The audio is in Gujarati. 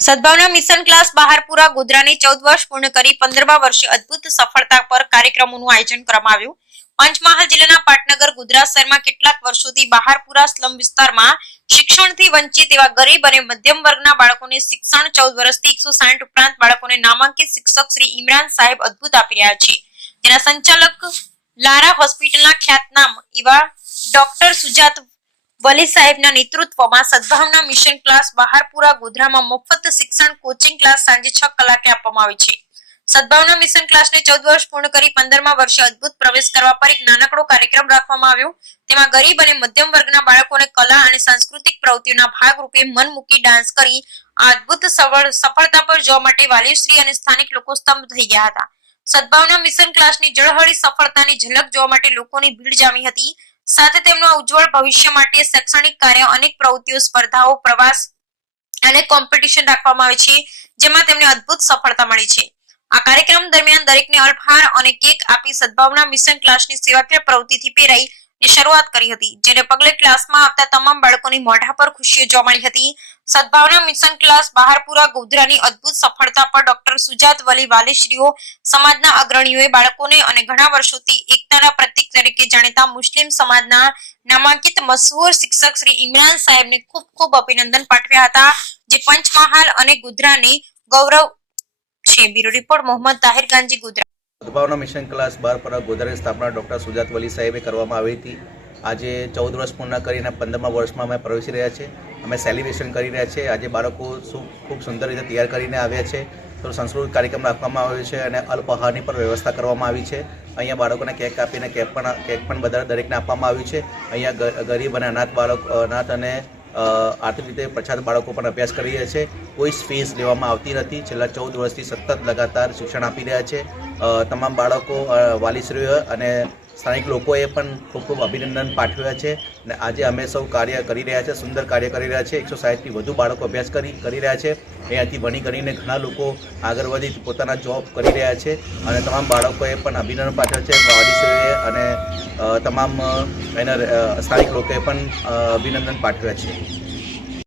સદભાવના મિશન ક્લાસ બહારપુરા ગોધરાની 14 વર્ષ પૂર્ણ કરી 15મા વર્ષે અદ્ભુત સફળતા પર કાર્યક્રમોનું આયોજન કરવામાં આવ્યું। પંચમહાલ જિલ્લાના પાટનગર ગોધરા શહેરમાં કેટલાક વર્ષોથી બહારપુરા સ્લમ વિસ્તારમાં શિક્ષણથી વંચિત એવા ગરીબ અને મધ્યમ વર્ગના બાળકોને શિક્ષણ 14 વર્ષથી 160 ઉપરાંત બાળકોને નામાંકિત શિક્ષક શ્રી ઇમરાન સાહેબ અદ્ભુત આપી રહ્યા છે। તેના સંચાલક લારા હોસ્પિટલના ખ્યાતનામ એવા ડોક્ટર સુજાત વલી સાહેબના નેતૃત્વમાં સદભાવના મિશન ક્લાસ બહારપુરા ગોધરામાં મફત શિક્ષણ કોચિંગ ક્લાસ સાંજે 6 કલાકે આપવામાં આવે છે। સદભાવના મિશન ક્લાસને 14 વર્ષ પૂર્ણ કરી 15મા વર્ષે અદ્ભુત પ્રવેશ કરવા પર એક નાનકડો કાર્યક્રમ રાખવામાં આવ્યો। તેમાં ગરીબ અને મધ્યમ વર્ગના બાળકોને કલા અને સાંસ્કૃતિક પ્રવૃત્તિઓના ભાગરૂપે મન મૂકી ડાન્સ કરી આ અદ્ભુત સફળતા પર જોવા માટે વાલીશ્રી અને સ્થાનિક લોકો સ્તંભ થઈ ગયા હતા। સદભાવના મિશન ક્લાસની જળહળી સફળતાની ઝલક જોવા માટે લોકોની ભીડ જામી હતી। સાથે તેમના ઉજ્જવળ ભવિષ્ય માટે શૈક્ષણિક કાર્ય અનેક પ્રવૃત્તિઓ સ્પર્ધાઓ પ્રવાસ અને કોમ્પિટિશન રાખવામાં આવે છે જેમાં તેમને અદ્ભુત સફળતા મળી છે। આ કાર્યક્રમ દરમિયાન દરેકને અલ્પહાર અને કેક આપી સદભાવના મિશન ક્લાસની સેવાકીય પ્રવૃત્તિથી પ્રેરાઈ શરૂઆત કરી હતી, જેને પગલે ક્લાસમાં આવતા તમામ બાળકોની મોઢા પર ખુશીઓ જોવા મળી હતી। સદભાવના મિશન ક્લાસ બહારપુરા ગોધરાની અદ્ભુત સફળતા પર ડોક્ટર સુજાત વલી વાલીશ્રીઓ, સમાજના અગ્રણીઓએ બાળકોને અને ઘણા વર્ષોથી એકતાના પ્રતીક તરીકે જાણીતા મુસ્લિમ સમાજના નામાંકિત મશહૂર શિક્ષક શ્રી ઇમરાન સાહેબને ખૂબ ખૂબ અભિનંદન પાઠવ્યા હતા, જે પંચમહાલ અને ગોધરાની ગૌરવ છે। Bureau report Mohammad Tahir Ganji, Godhra. Sadbhavna mission class Baharpura ગોધરાની સ્થાપના ડૉક્ટર સુજાત વલી સાહેબે કરવામાં આવી હતી। આજે 14 વર્ષ પૂર્ણ કરીને 15મા વર્ષમાં અમે પ્રવેશી રહ્યા છે। અમે સેલિબ્રેશન કરી રહ્યા છીએ। આજે બાળકો ખૂબ સુંદર રીતે તૈયાર કરીને આવ્યા છે। તો સાંસ્કૃતિક કાર્યક્રમ રાખવામાં આવ્યો છે અને અલ્પાહારની પણ વ્યવસ્થા કરવામાં આવી છે। અહીંયા બાળકોને કેક આપીને કેક પણ બધા દરેકને આપવામાં આવ્યું છે। અહીંયા ગરીબ અને અનાથ અને આર્થિક રીતે પછાત બાળકો પણ અભ્યાસ કરી રહ્યા છે। કોઈ ફીસ લેવામાં આવતી નથી। છેલ્લા 14 વર્ષથી સતત લગાતાર શિક્ષણ આપી રહ્યા છે। તમામ બાળકો, વાલીશ્રીઓ અને સ્થાનિક લોકોએ પણ ખૂબ ખૂબ અભિનંદન પાઠવ્યા છે અને આજે અમે સૌ કાર્ય કરી રહ્યા છે, સુંદર કાર્ય કરી રહ્યા છે। 160થી વધુ બાળકો અભ્યાસ કરી રહ્યા છે। અહીંયાથી ભણી ગણીને ઘણા લોકો આગળ વધી પોતાના જોબ કરી રહ્યા છે અને તમામ બાળકોએ પણ અભિનંદન પાઠવ્યા છે। વાલીશ્રીઓએ અને તમામ એના સ્થાનિક લોકોએ પણ અભિનંદન પાઠવ્યા છે।